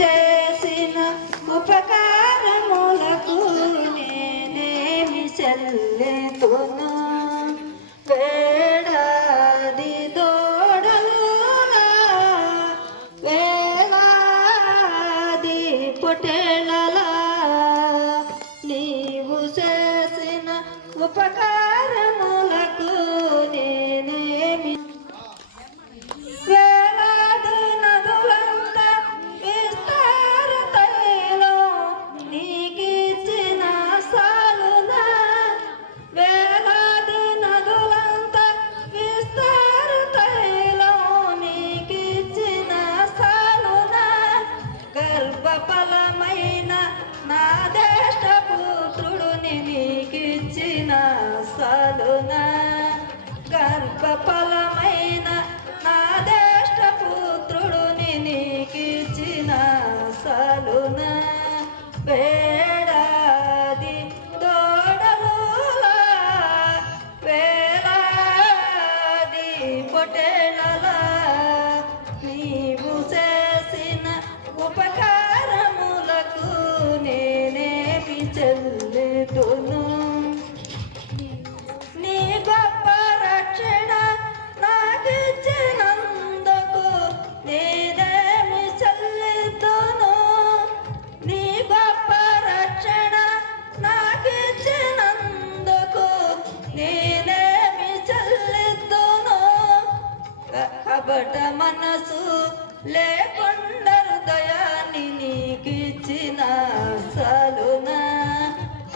చేసిన ఉపకారములకు నేనేమి చెల్లితును వేడాది దూడలులా వేలాది పొటేళ్ళలా నీవు చేసిన ఉపకారములకు నేనేమి వేలాది నదులంత విస్తార తైలం నీకిచ్చిన సాలునా వేలాది నదులంత విస్తార తైలం నీకిచ్చిన సాలునా గర్భఫలమైన నా దేశ పుత్రుడుని నీకిచ్చిన సాలునా గర్భఫలమైన నా దేశ పుత్రుడుని నీకిచ్చిన సాలునా వేడాది దూడలులా వేలాది పొటేళ్ళలా నీవు చేసిన ఉపకారములకు నేనేమి చెల్లితును నీ గొప్ప రక్షణ నాకిచ్చినందుకు నేనేమి చెల్లితును నీ గొప్ప రక్షణ నాకిచ్చినందుకు నేనేమి చెల్లితును కపట మనసు లేకుండా హృదయాన్ని నీకిచ్చిన సాలునా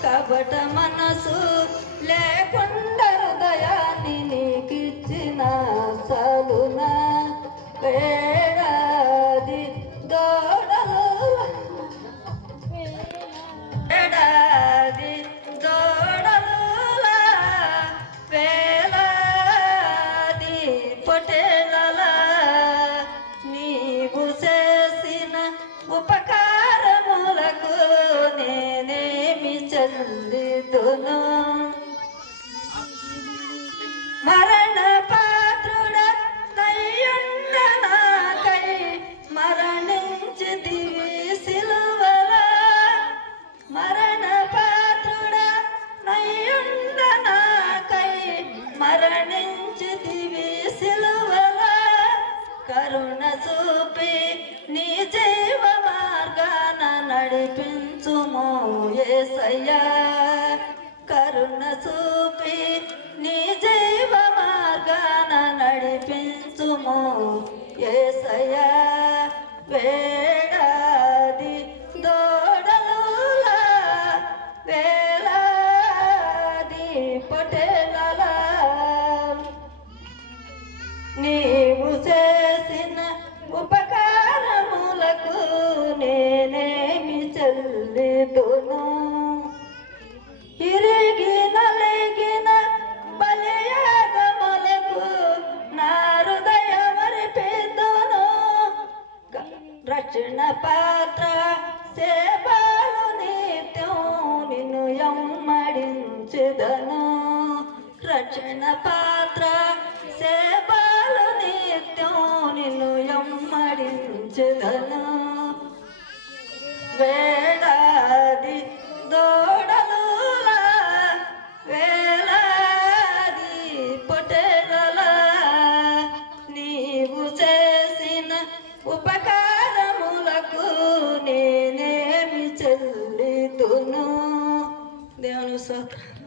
కపట మనసు లేకుండా హృదయాన్ని నీకిచ్చిన సాలునా వేడాది దూడలు వేడాది దూడలులా వేలాది పొటేళ్ళలా నీవు చేసిన ఉపకారములకు నేనేమి చెల్లితును మరణ పాత్రుడ నయ్యుండ నాకై మరణించితివి సిలువలా మరణ పాత్రుడ నయ్యుండ నాకై మరణించితివి సిలువలా కరుణ చూపి నీ జీవ మార్గాన నడిపించుమో యేసయ్యా కరుణ చూపి నీ జీవ మార్గాన నడిపించుమో యేసయ్యా వేడాది దూడలులా వేలాది పొటేళ్ళలా నీవు చేసిన ఉపకారములకు నేనేమి చెల్లితును ఇరిగి నలిగిన బలియాగములకు నా హృదయమర్పితును రక్షణ పాత్ర సేవలు నిత్యం నిన్ను యమ్మడించెదను రక్షణ పాత్ర సేవలు నిత్యం నిన్ను యమ్మడించెదను వేడాది దూడలులా వేలాది పొటేళ్ళలా నీవు చేసిన ఉపకారములకు నేనేమి చెల్లితును దేవుని స్తోత్రం.